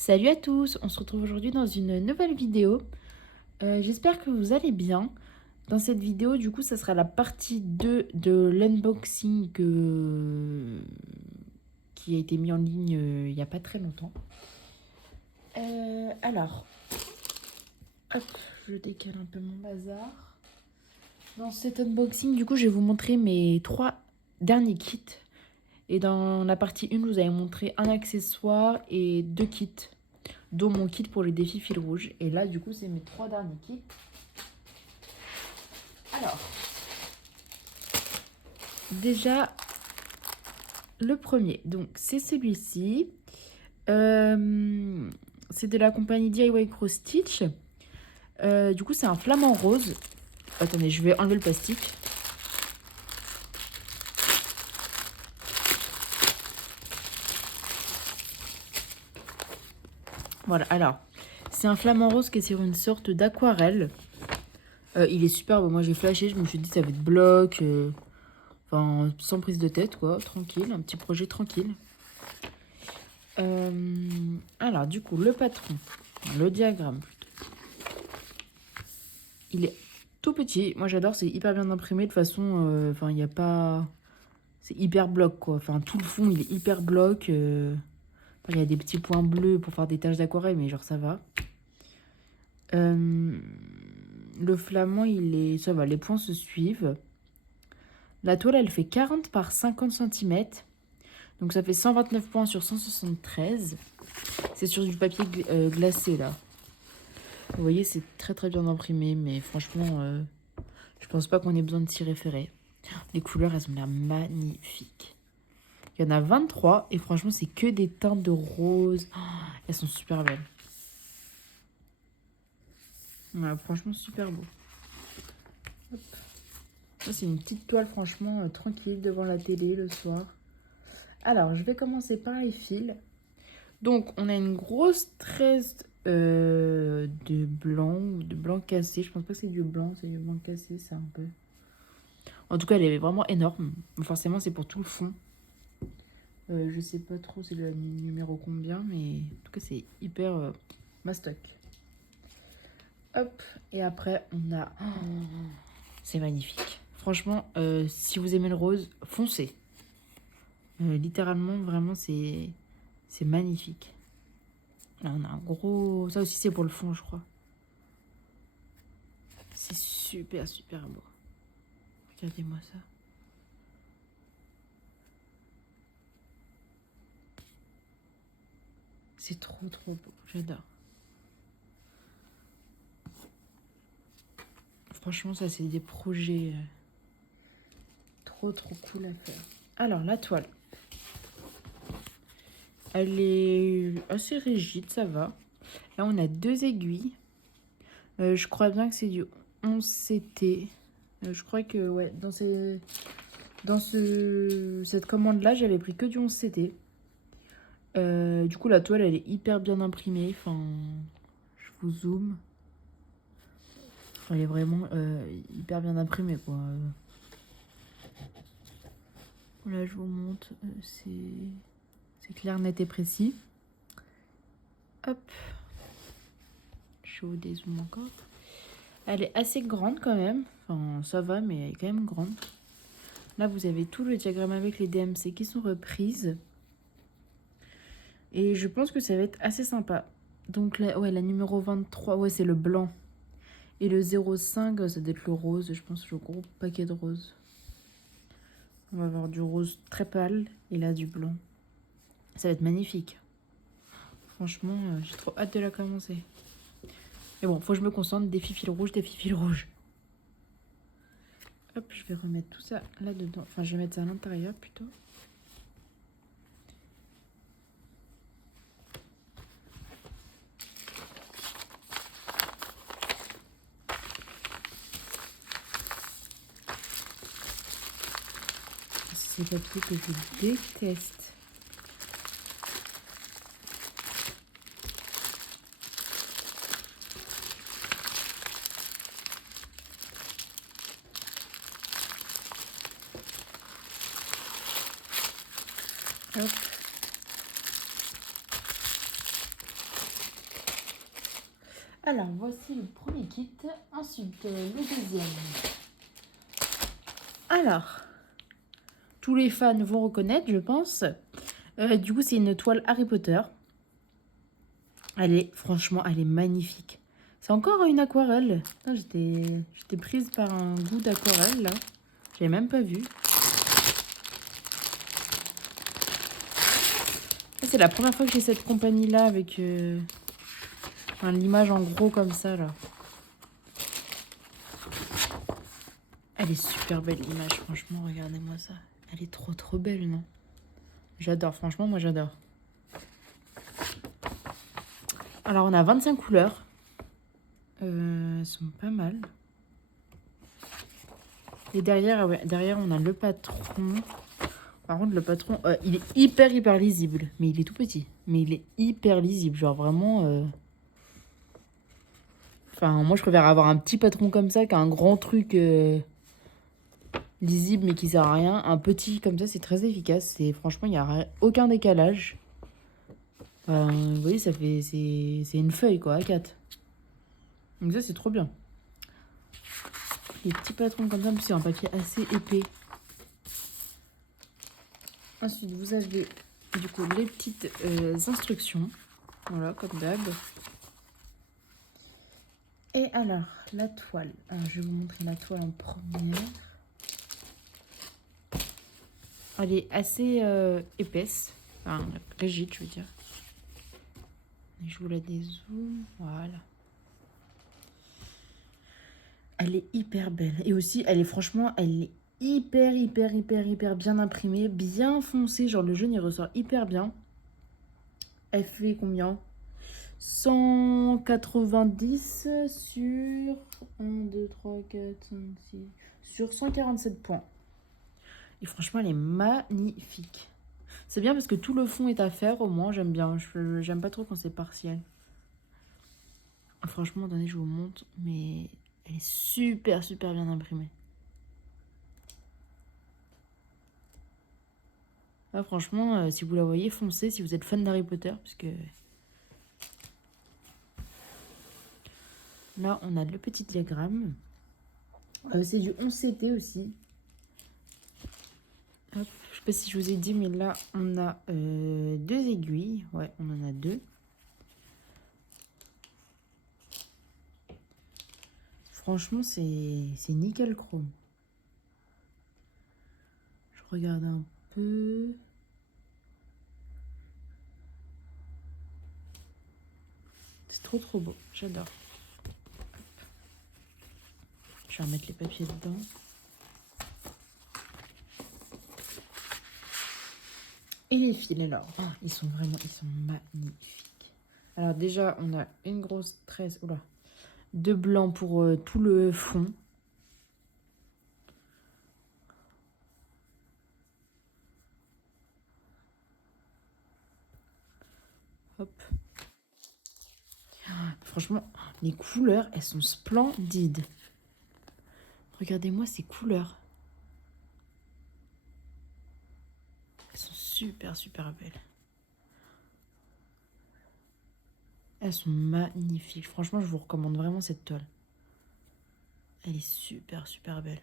Salut à tous, on se retrouve aujourd'hui dans une nouvelle vidéo. J'espère que vous allez bien. Dans cette vidéo, du coup, ça sera la partie 2 de l'unboxing qui a été mis en ligne il n'y a pas très longtemps. Alors, hop, je décale un peu mon bazar. Dans cet unboxing, du coup, je vais vous montrer mes 3 derniers kits. Et dans la partie 1, vous avez montré un accessoire et 2 kits, dont mon kit pour le défi fil rouge. Et là, du coup, c'est mes 3 derniers kits. Alors, déjà, le premier, donc c'est celui-ci. C'est de la compagnie DIY Cross Stitch. Du coup, c'est un flamant rose. Attendez, je vais enlever le plastique. Voilà, alors, c'est un flamant rose qui est sur une sorte d'aquarelle. Il est superbe, moi j'ai flashé, je me suis dit ça va être bloc, enfin sans prise de tête quoi, tranquille, un petit projet tranquille. Alors du coup le patron, le diagramme plutôt, il est tout petit, moi j'adore, c'est hyper bien imprimé de toute façon, enfin il n'y a pas, c'est hyper bloc quoi, enfin tout le fond il est hyper bloc, il y a des petits points bleus pour faire des taches d'aquarelle mais genre ça va. Le flamand, ça va, les points se suivent. La toile, elle fait 40 par 50 cm. Donc ça fait 129 points sur 173. C'est sur du papier glacé, là. Vous voyez, c'est très très bien imprimé. Mais franchement, je pense pas qu'on ait besoin de s'y référer. Les couleurs, elles ont l'air magnifiques. Il y en a 23. Et franchement, c'est que des teintes de rose. Oh, elles sont super belles. Ouais, franchement, super beau. Hop. Ça, c'est une petite toile, franchement, tranquille devant la télé le soir. Alors, je vais commencer par les fils. Donc, on a une grosse tresse de blanc cassé. Je pense pas que c'est du blanc, c'est du blanc cassé, ça un peu. En tout cas, elle est vraiment énorme. Forcément, c'est pour tout le fond. Je sais pas trop c'est le numéro combien, mais en tout cas, c'est hyper mastoc. Hop, et après, on a... Oh, c'est magnifique. Franchement, si vous aimez le rose, foncez. Littéralement, vraiment, c'est magnifique. Là, on a un gros... Ça aussi, c'est pour le fond, je crois. C'est super, super beau. Regardez-moi ça. C'est trop, trop beau. J'adore. Franchement, ça, c'est des projets trop, trop cool à faire. Alors, la toile. Elle est assez rigide, ça va. Là, on a 2 aiguilles. Je crois bien que c'est du 11 CT. Je crois que, ouais, dans cette commande-là, j'avais pris que du 11 CT. Du coup, la toile, elle est hyper bien imprimée. Enfin, je vous zoome. Elle est vraiment hyper bien imprimée, quoi. Là, je vous montre. C'est clair, net et précis. Hop. Je vous dézoome encore. Elle est assez grande quand même. Enfin, ça va, mais elle est quand même grande. Là, vous avez tout le diagramme avec les DMC qui sont reprises. Et je pense que ça va être assez sympa. Donc, là, ouais, la numéro 23, ouais, c'est le blanc. Et le 05, ça doit être le rose, je pense, le gros paquet de rose. On va avoir du rose très pâle et là du blanc. Ça va être magnifique. Franchement, j'ai trop hâte de la commencer. Mais bon, faut que je me concentre. Défi fil rouge, défi fil rouge. Hop, je vais remettre tout ça là-dedans. Enfin, je vais mettre ça à l'intérieur plutôt. C'est ces papiers que je déteste. Hop. Alors, voici le premier kit. Ensuite, le deuxième. Alors, tous les fans vont reconnaître, je pense. Du coup, c'est une toile Harry Potter. Franchement, elle est magnifique. C'est encore une aquarelle. J'étais prise par un goût d'aquarelle, là. J'avais même pas vu. C'est la première fois que j'ai cette compagnie-là avec l'image en gros comme ça, là. Elle est super belle, l'image. Franchement, regardez-moi ça. Elle est trop, trop belle, non? J'adore. Franchement, moi, j'adore. Alors, on a 25 couleurs. Elles sont pas mal. Et derrière, ouais, derrière, on a le patron. Par contre, le patron, il est hyper, hyper lisible. Mais il est tout petit. Mais il est hyper lisible. Genre, vraiment... Enfin, moi, je préfère avoir un petit patron comme ça qu'un grand truc lisible, mais qui sert à rien. Un petit comme ça, c'est très efficace. Franchement, il n'y a aucun décalage. Vous voyez, ça fait... C'est une feuille, quoi, A4. Donc ça, c'est trop bien. Les petits patrons comme ça, c'est un papier assez épais. Ensuite, vous avez du coup les petites instructions. Voilà, comme d'hab. Et alors, la toile. Alors, je vais vous montrer la toile en première. Elle est assez épaisse. Enfin, rigide, je veux dire. Et je vous la dézoome. Voilà. Elle est hyper belle. Et aussi, franchement, elle est hyper, hyper, hyper, hyper bien imprimée. Bien foncée. Genre, le jaune, il ressort hyper bien. Elle fait combien? 190 sur 1, 2, 3, 4, 5, 6... Sur 147 points. Et franchement, elle est magnifique. C'est bien parce que tout le fond est à faire, au moins, j'aime bien. J'aime pas trop quand c'est partiel. Franchement, attendez, je vous montre, mais elle est super, super bien imprimée. Là, franchement, si vous la voyez, foncez si vous êtes fan d'Harry Potter, parce que... Là, on a le petit diagramme. C'est du 11CT aussi. Hop, je sais pas si je vous ai dit, mais là, on a 2 aiguilles. Ouais, on en a 2. Franchement, c'est nickel chrome. Je regarde un peu. C'est trop, trop beau. J'adore. Je vais remettre les papiers dedans. Et les fils, alors, ils sont magnifiques. Alors déjà, on a une grosse tresse de blanc pour tout le fond. Hop. Franchement, les couleurs, elles sont splendides. Regardez-moi ces couleurs. Elles sont super, super belles. Elles sont magnifiques. Franchement, je vous recommande vraiment cette toile. Elle est super, super belle.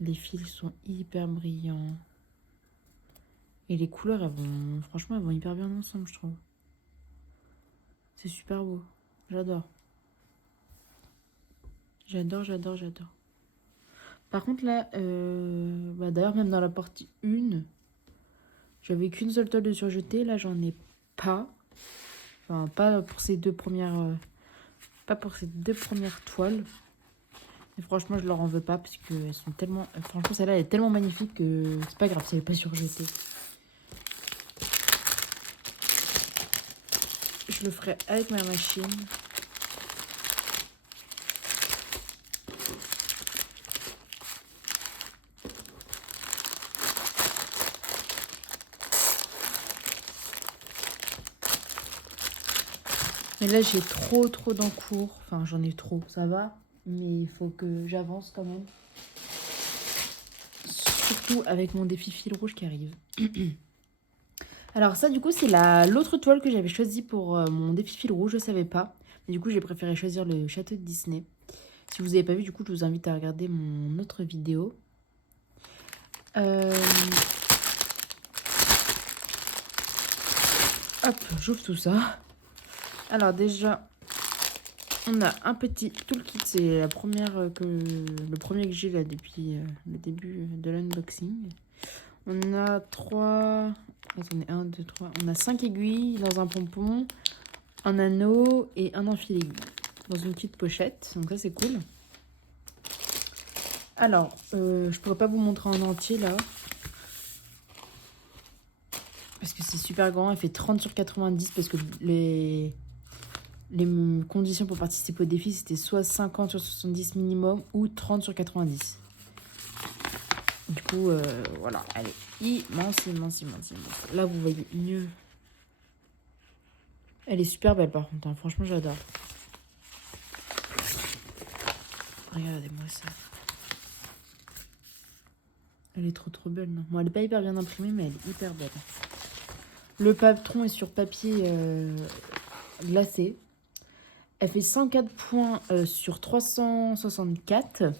Les fils sont hyper brillants. Et les couleurs, franchement, elles vont hyper bien ensemble, je trouve. C'est super beau. J'adore. J'adore, j'adore, j'adore. Par contre, là, d'ailleurs, même dans la partie 1, j'avais qu'une seule toile de surjeté. Là, j'en ai pas. Enfin, pas pour ces deux premières... pas pour ces 2 premières toiles. Et franchement, je leur en veux pas parce qu'elles sont tellement... franchement, celle-là, elle est tellement magnifique que c'est pas grave si elle n'est pas surjetée. Je le ferai avec ma machine. Mais là, j'ai trop d'encours. Enfin, j'en ai trop, ça va. Mais il faut que j'avance quand même. Surtout avec mon défi fil rouge qui arrive. Alors ça, du coup, c'est l'autre toile que j'avais choisie pour mon défi fil rouge. Je ne savais pas. Mais du coup, j'ai préféré choisir le château de Disney. Si vous n'avez pas vu, du coup, je vous invite à regarder mon autre vidéo. Hop, j'ouvre tout ça. Alors déjà, on a un petit toolkit. C'est le premier que j'ai là depuis le début de l'unboxing. On a 3... Attendez, 1, 2, 3... On a 5 aiguilles dans un pompon, un anneau et un enfil aiguille. Dans une petite pochette. Donc ça, c'est cool. Alors, je pourrais pas vous montrer en entier là. Parce que c'est super grand. Elle fait 30 sur 90 parce que les conditions pour participer au défi, c'était soit 50 sur 70 minimum ou 30 sur 90. Du coup, voilà, elle est immense, immense, immense, immense. Là, vous voyez mieux. Elle est super belle par contre, hein. Franchement, j'adore. Regardez-moi ça. Elle est trop trop belle, non? Bon, elle n'est pas hyper bien imprimée, mais elle est hyper belle. Le patron est sur papier glacé. Elle fait 104 points sur 364.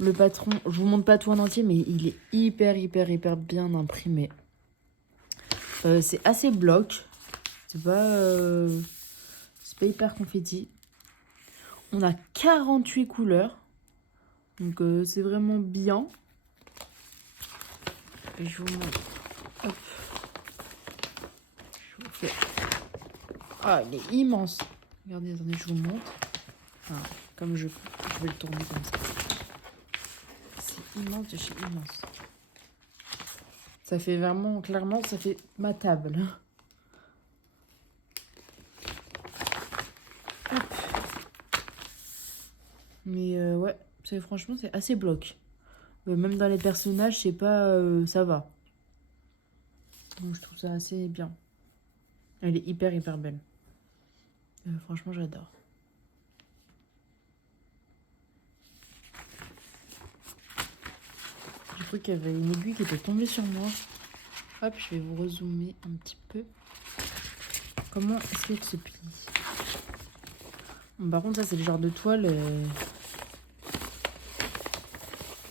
Le patron, je vous montre pas tout en entier, mais il est hyper, hyper, hyper bien imprimé. C'est assez bloc. C'est pas hyper confetti. On a 48 couleurs. Donc c'est vraiment bien. Et je vous montre. Hop. Je vous fais. Ah, il est immense. Regardez, attendez, je vous montre. Enfin, comme je vais le tourner comme ça. C'est immense de chez immense. Ça fait vraiment, clairement, ça fait ma table. Hop. Mais ouais, franchement, c'est assez bloc. Même dans les personnages, je sais pas, ça va. Donc je trouve ça assez bien. Elle est hyper, hyper belle. Franchement, j'adore. J'ai cru qu'il y avait une aiguille qui était tombée sur moi. Hop, je vais vous rezoomer un petit peu. Comment est-ce qu'elle se plie? Bon, par contre, ça, c'est le genre de toile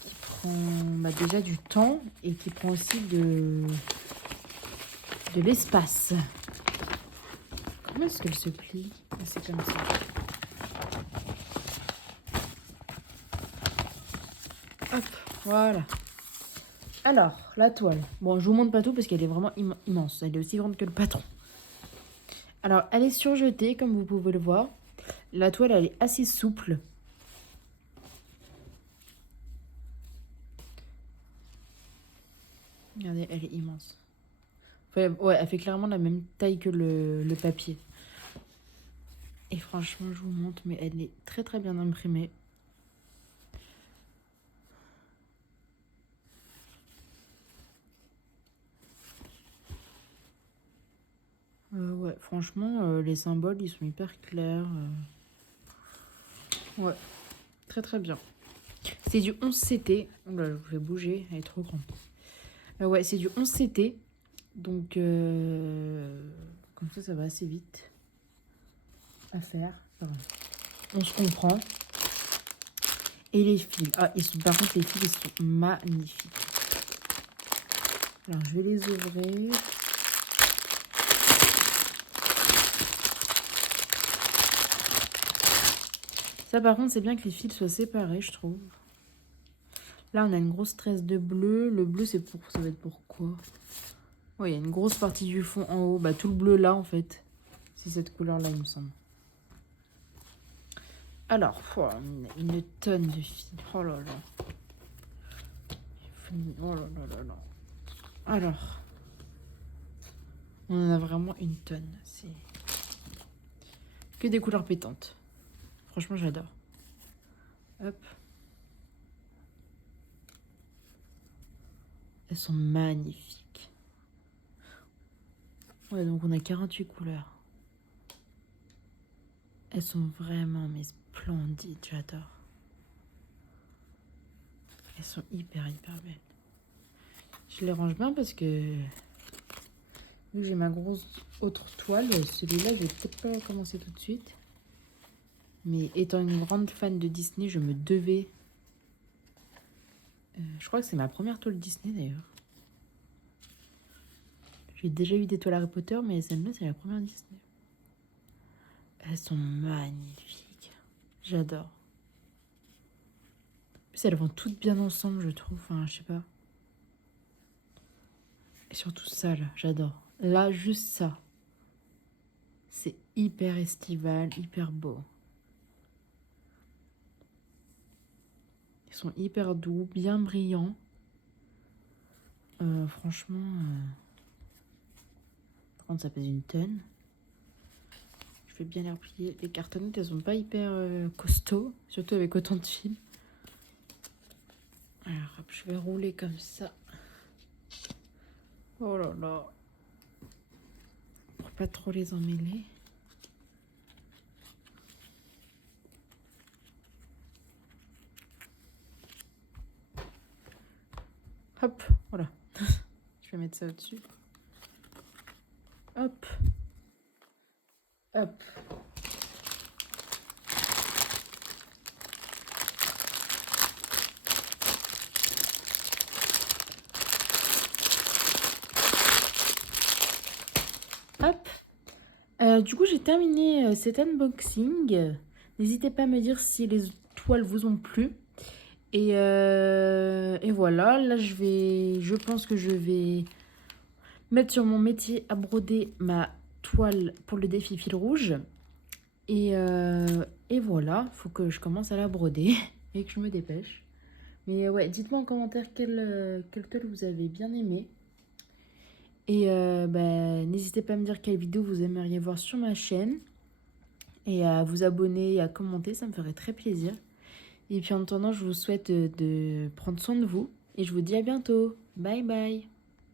qui prend déjà du temps et qui prend aussi de l'espace. Comment est-ce qu'elle se plie? C'est comme ça. Hop, voilà. Alors, la toile. Bon, je vous montre pas tout parce qu'elle est vraiment immense. Elle est aussi grande que le patron. Alors, elle est surjetée, comme vous pouvez le voir. La toile, elle est assez souple. Regardez, elle est immense. Ouais, elle fait clairement la même taille que le papier. Et franchement, je vous montre, mais elle est très très bien imprimée. Ouais, franchement, les symboles, ils sont hyper clairs. Ouais, très très bien. C'est du 11 CT. Oh là, je vais bouger, elle est trop grande. Ouais, c'est du 11 CT. Donc, comme ça va assez vite à faire. Enfin, on se comprend. Et les fils. Ah, par contre, les fils, ils sont magnifiques. Alors, je vais les ouvrir. Ça, par contre, c'est bien que les fils soient séparés, je trouve. Là, on a une grosse tresse de bleu. Le bleu, ça va être pour quoi? Ouais, il y a une grosse partie du fond en haut. Bah, tout le bleu là, en fait. C'est cette couleur-là, il me semble. Alors, une tonne de fils. Oh là là. Oh là là là là. Alors, on en a vraiment une tonne. C'est que des couleurs pétantes. Franchement, j'adore. Hop. Elles sont magnifiques. Ouais, donc on a 48 couleurs. Elles sont vraiment mais splendides, j'adore. Elles sont hyper hyper belles. Je les range bien parce que Vu que j'ai ma grosse autre toile, celui-là, je vais peut-être pas commencer tout de suite. Mais étant une grande fan de Disney, je me devais... je crois que c'est ma première toile Disney d'ailleurs. J'ai déjà eu des toiles Harry Potter, mais celle-là, c'est la première Disney. Elles sont magnifiques. J'adore. En plus, elles vont toutes bien ensemble, je trouve. Enfin, je sais pas. Et surtout ça, là, j'adore. Là, juste ça. C'est hyper estival, hyper beau. Ils sont hyper doux, bien brillants. Franchement... Par contre, ça pèse une tonne. Je vais bien les replier. Les cartonnettes, elles sont pas hyper costauds, surtout avec autant de fils. Alors, hop, je vais rouler comme ça. Oh là là. Pour pas trop les emmêler. Hop, voilà. Je vais mettre ça au-dessus. Hop. Hop. Hop. Du coup, j'ai terminé cet unboxing. N'hésitez pas à me dire si les toiles vous ont plu. Et voilà, là je pense que je vais mettre sur mon métier à broder ma toile pour le défi fil rouge. Et voilà, faut que je commence à la broder et que je me dépêche. Mais ouais, dites-moi en commentaire quelle toile vous avez bien aimé. Et n'hésitez pas à me dire quelle vidéo vous aimeriez voir sur ma chaîne. Et à vous abonner et à commenter, ça me ferait très plaisir. Et puis en attendant, je vous souhaite de prendre soin de vous. Et je vous dis à bientôt. Bye bye.